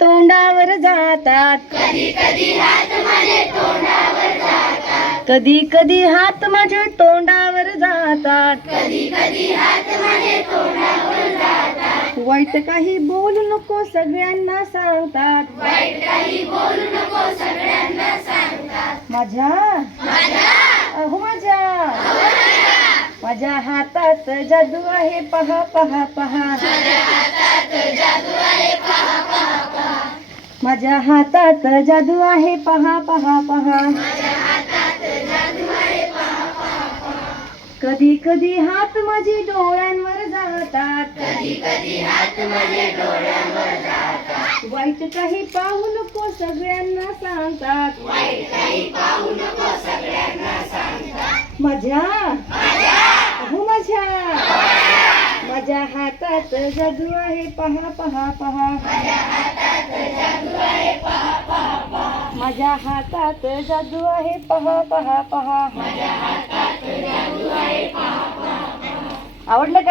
तोंडावर जातात. कधी कधी हात माझे तोंडावर जातात. वाईट काही बोलू नको सगळ्यांना सांगतात. माझ्या? अहो माझ्या. माझ्या. हातात जादू आहे पहा पहा पहा. माझ्या हातात जादू आहे पहा पहा पहा. कधी कधी हात माझे डोळ्यांवर जातात. वाईट काही पाहू नको सगळ्यांना सांगतात. माझ्या? अहो माझ्या. माझ्या हातात जादू आहे पहा पहा पहा. माझ्या हातात जादू आहे पहा पहा पहा. आवडलं का?